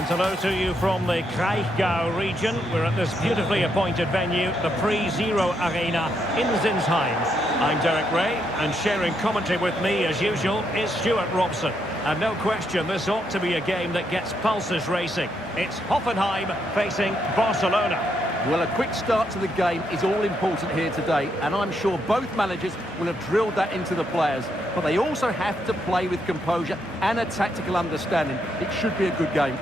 And hello to you from the Kraichgau region. We're at this beautifully appointed venue, the Pre-Zero Arena in Zinsheim. I'm Derek Ray, and sharing commentary with me, as usual, is Stuart Robson. And no question, this ought to be a game that gets pulses racing. It's Hoffenheim facing Barcelona. Well, a quick start to the game is all important here today, and I'm sure both managers will have drilled that into the players. But they also have to play with composure and a tactical understanding. It should be a good game.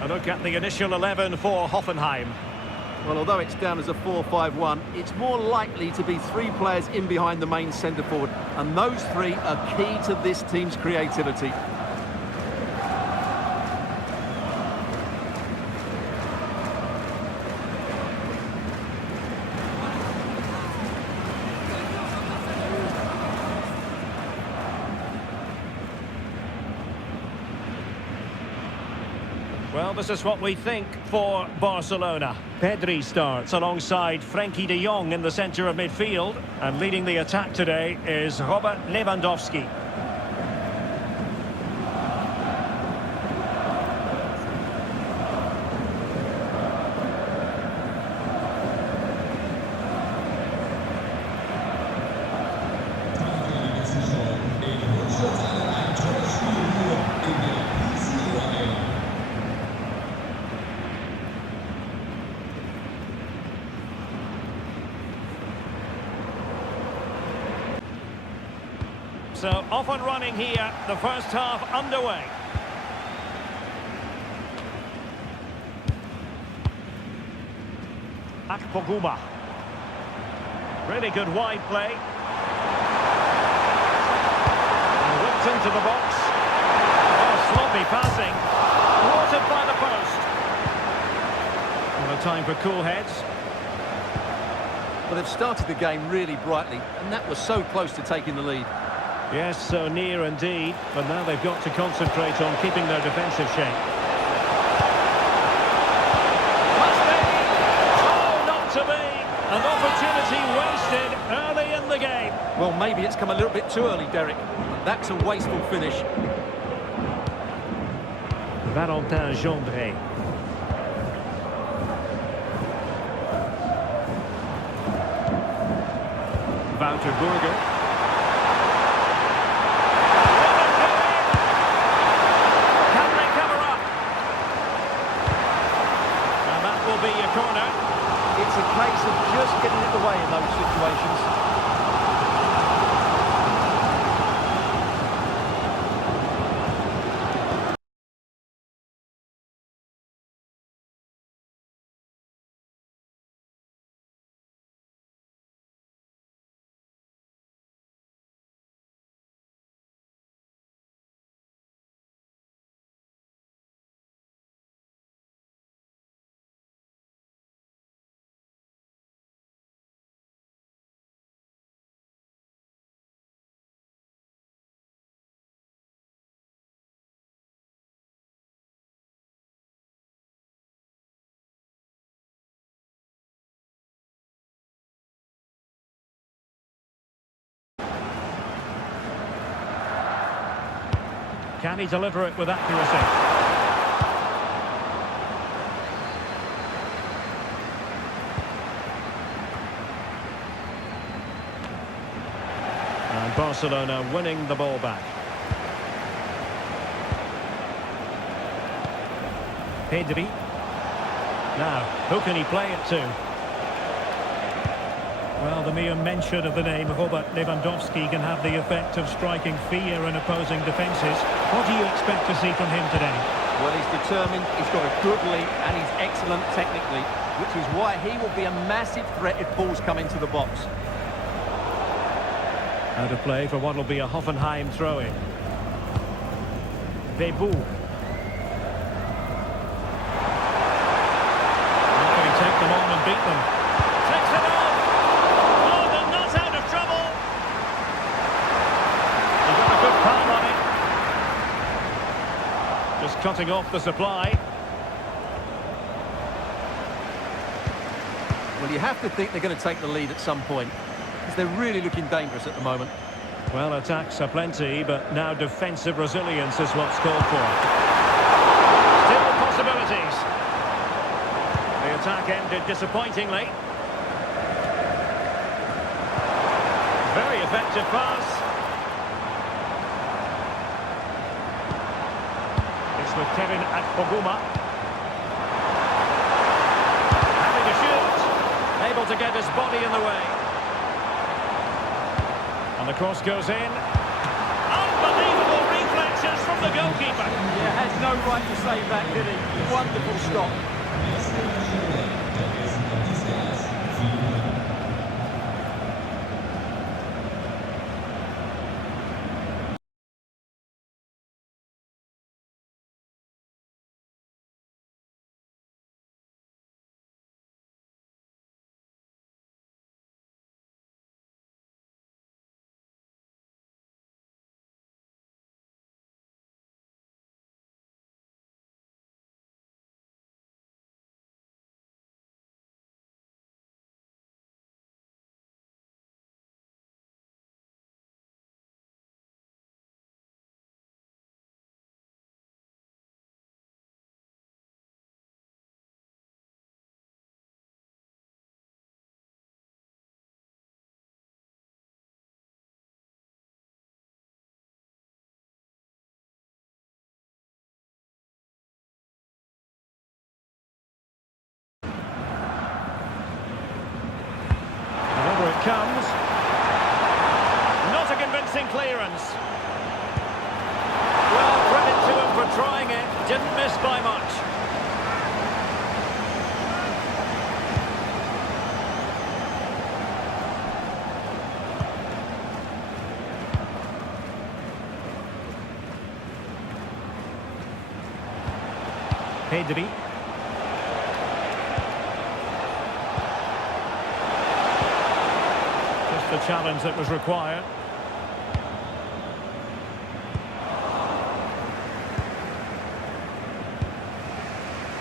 A look at the initial 11 for Hoffenheim. Well, although it's down as a 4-5-1, it's more likely to be three players in behind the main centre-forward, and those three are key to this team's creativity. Well, this is what we think for Barcelona. Pedri starts alongside Frenkie de Jong in the centre of midfield. And leading the attack today is Robert Lewandowski. So off and running here, the first half underway. Akpoguma. Really good wide play. And whipped into the box. Oh, sloppy passing. Watered by the post. Well, a time for cool heads. Well, they've started the game really brightly, and that was so close to taking the lead. Yes, so near indeed, but now they've got to concentrate on keeping their defensive shape. Must be! Oh, not to be! An opportunity wasted early in the game. Well, maybe it's come a little bit too early, Derek. That's a wasteful finish. Valentin Gendré. Wouter Burger. Be a corner. It's a case of just getting it away in those situations. Can he deliver it with accuracy? And Barcelona winning the ball back. Pedri. Now, who can he play it to? Well, the mere mention of the name Robert Lewandowski can have the effect of striking fear in opposing defences. What do you expect to see from him today? Well, he's determined, he's got a good lead, and he's excellent technically, which is why he will be a massive threat if balls come into the box. Out of play for what will be a Hoffenheim throw-in. Vebu. How can he take them on and beat them? Takes it off! Oh, they're not out of trouble! He got a good palm on it. Just cutting off the supply. Well, you have to think they're going to take the lead at some point, because they're really looking dangerous at the moment. Well, attacks are plenty, but now defensive resilience is what's called for. Still possibilities. The attack ended disappointingly. Very effective pass. It's with Kevin Akpoguma. Having to shoot. Able to get his body in the way. And the cross goes in. Unbelievable reflexes from the goalkeeper. Yeah, has no right to save that, did he? Wonderful stop. Comes. Not a convincing clearance. Well, credit to him for trying it. Didn't miss by much. Pedri. The challenge that was required.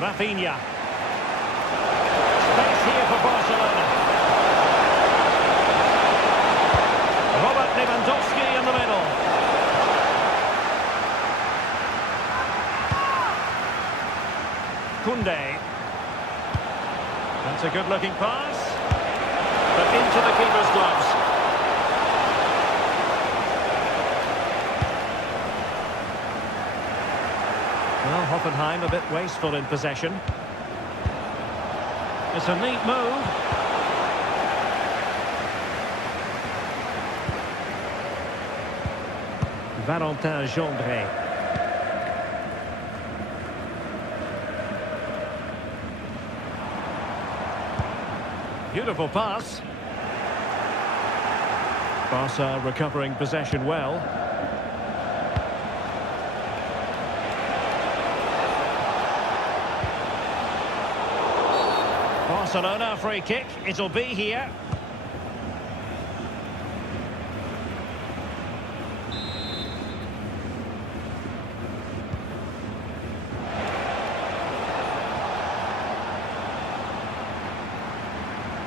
Rafinha. Space here for Barcelona. Robert Lewandowski in the middle. Koundé. That's a good-looking pass. But into the keeper's gloves. Well, Hoffenheim a bit wasteful in possession. It's a neat move. Valentin Gendré. Beautiful pass. Barca recovering possession well. Barcelona free kick. It'll be here.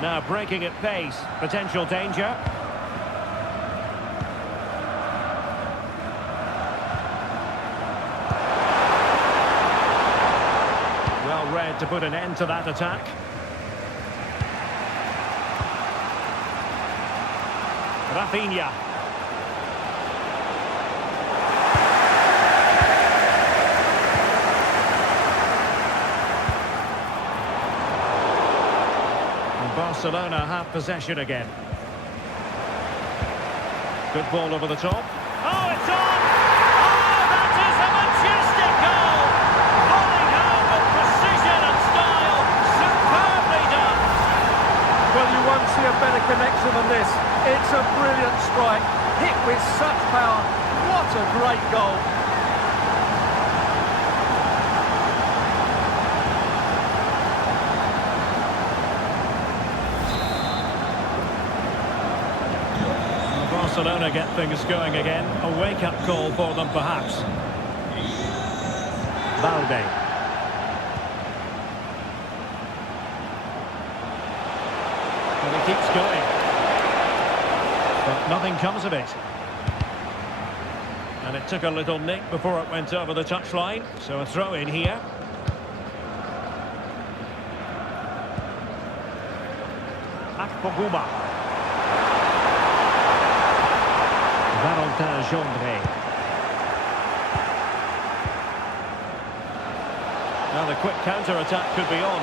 Now breaking at pace. Potential danger. Well read to put an end to that attack. Rafinha. And Barcelona have possession again. Good ball over the top. Oh, it's on! Oh, that is a majestic goal! Volleyed home with precision and style. Superbly done. Well, you won't see a better connection than this. It's a brilliant strike, hit with such power. What a great goal. Barcelona get things going again. A wake-up call for them, perhaps. Balde. keeps going. But nothing comes of it. And it took a little nick before it went over the touchline. So a throw in here. Akpoguma. Valentin Gendré. Now the quick counter-attack could be on.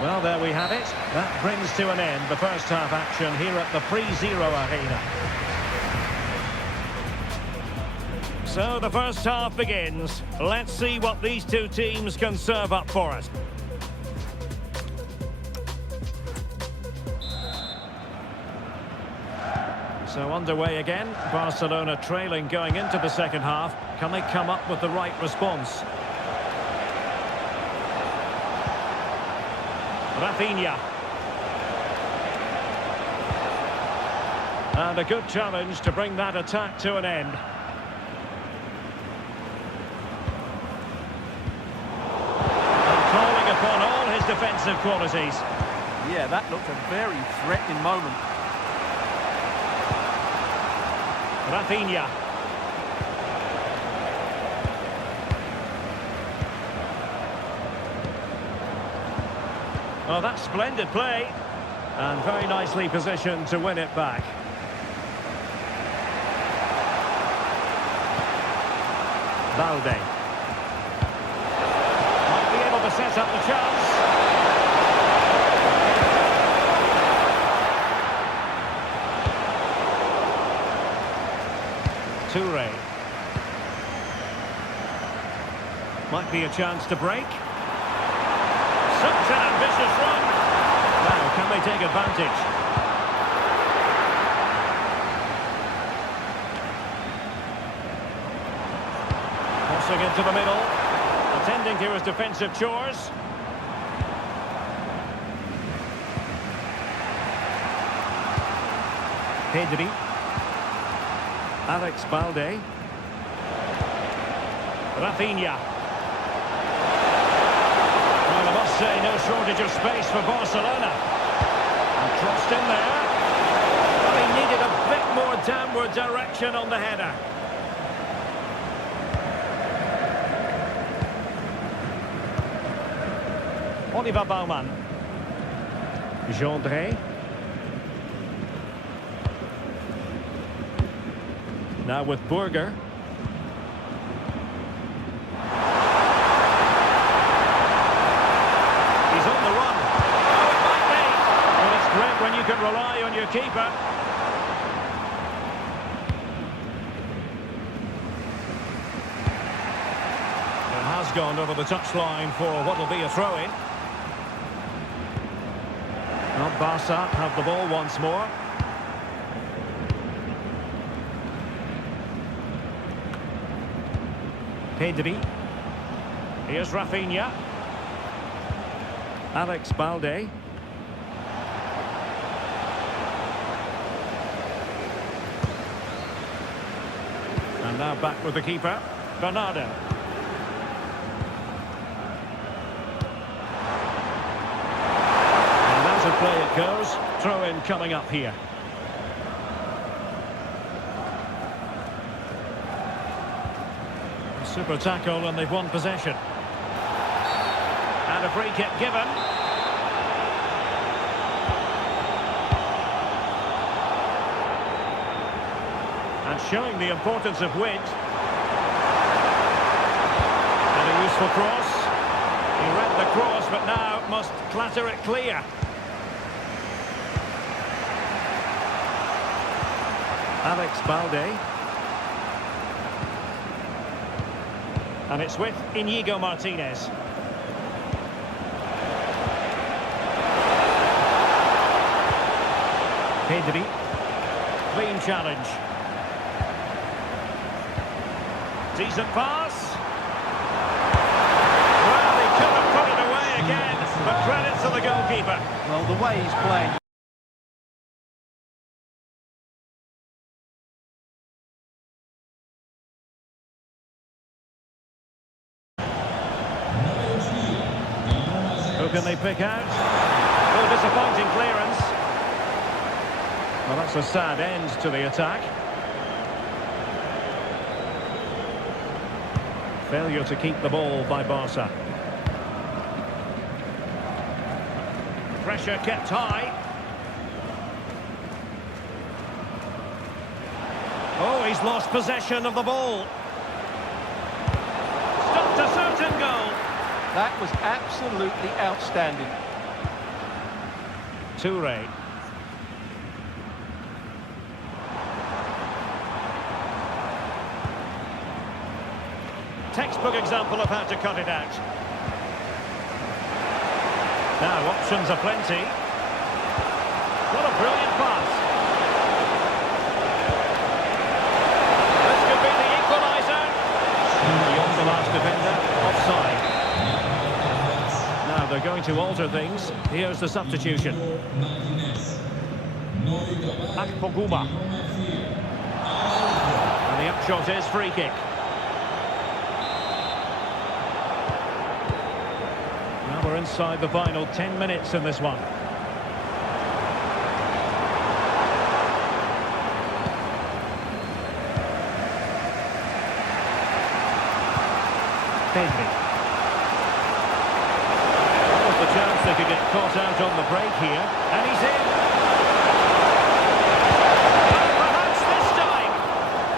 Well, there we have it. That brings to an end the first half action here at the pre-zero arena. So the first half begins. Let's see what these two teams can serve up for us. So underway again. Barcelona trailing going into the second half. Can they come up with the right response? Rafinha. And a good challenge to bring that attack to an end. And calling upon all his defensive qualities. Yeah, that looked a very threatening moment. Rafinha. Oh, that's splendid play. And very nicely positioned to win it back. Balde. Might be able to set up the chance. Toure. Might be a chance to break. Such an ambitious run. Now, can they take advantage? Crossing into the middle. Attending to his defensive chores. Pedri. Alex Balde. Rafinha. Well, I must say, no shortage of space for Barcelona. And crossed in there. Well, he needed a bit more downward direction on the header. Oliver Baumann. Gendré. Now with Burger. He's on the run. Oh, it might be. Well, it's great when you can rely on your keeper. It has gone over the touchline for what will be a throw-in. Well, Barca have the ball once more. Pedri. Here's Rafinha. Alex Balde. And now back with the keeper, Bernardo. And that's a play it goes. Throw in coming up here. Super tackle and they've won possession. And a free kick given. And showing the importance of width. And a useful cross. He read the cross but now must clatter it clear. Alex Balde. And it's with Íñigo Martínez. Pedri. Clean challenge. Decent pass. Well, he could have put it away again, but credit to the Well, the way he's playing... Who can they pick out? Oh, disappointing clearance. Well, that's a sad end to the attack. Failure to keep the ball by Barca. Pressure kept high. Oh, he's lost possession of the ball. Stopped a certain goal. That was absolutely outstanding. Toure. Textbook example of how to cut it out. Now, options are plenty. What a brilliant pass. This could be the equaliser. Beyond the last defender, offside. Now, they're going to alter things. Here's the substitution. Akpoguma. And the upshot is free kick. Now we're inside the final 10 minutes in this one. Pedri. That was the chance they could get caught out on the break here. And he's in. And perhaps this time,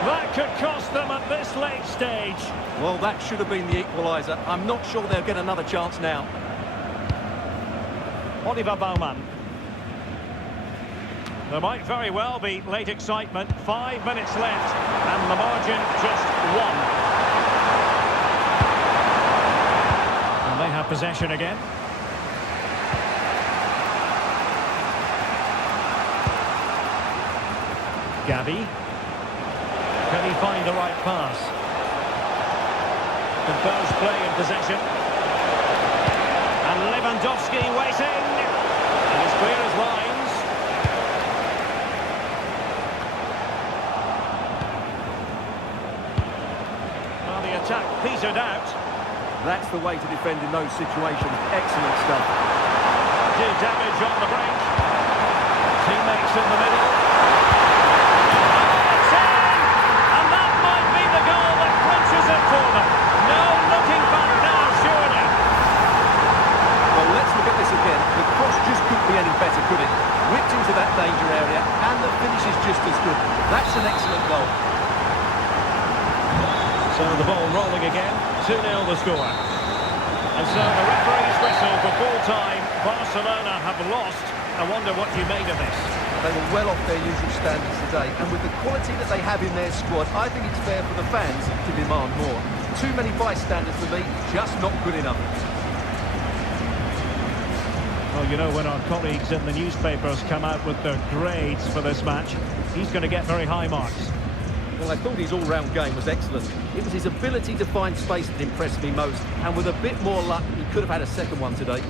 that could cost them at this late stage. Well, that should have been the equaliser. I'm not sure they'll get another chance now. Oliver Baumann. There might very well be late excitement. 5 minutes left, and the margin just 1. And they have possession again. Gavi. Can he find the right pass? Composed play in possession. And Lewandowski waiting. And it's clear as lines. Well, the attack petered out. That's the way to defend in those situations. Excellent stuff. Did damage on the break. Teammates in the middle. It's in! And that might be the goal that clinches it for them. No looking back now, surely. Well, let's look at this again. The cross just couldn't be any better, could it? Whipped into that danger area, and the finish is just as good. That's an excellent goal. So the ball rolling again. 2-0 the score. And so the referee's whistle for full time. Barcelona have lost. I wonder what you made of this. They were well off their usual standards today, and with the quality that they have in their squad, I think it's fair for the fans to demand more. Too many bystanders for me, just not good enough. Well, you know, when our colleagues in the newspapers come out with their grades for this match, he's going to get very high marks. Well, I thought his all-round game was excellent. It was his ability to find space that impressed me most, and with a bit more luck, he could have had a second one today.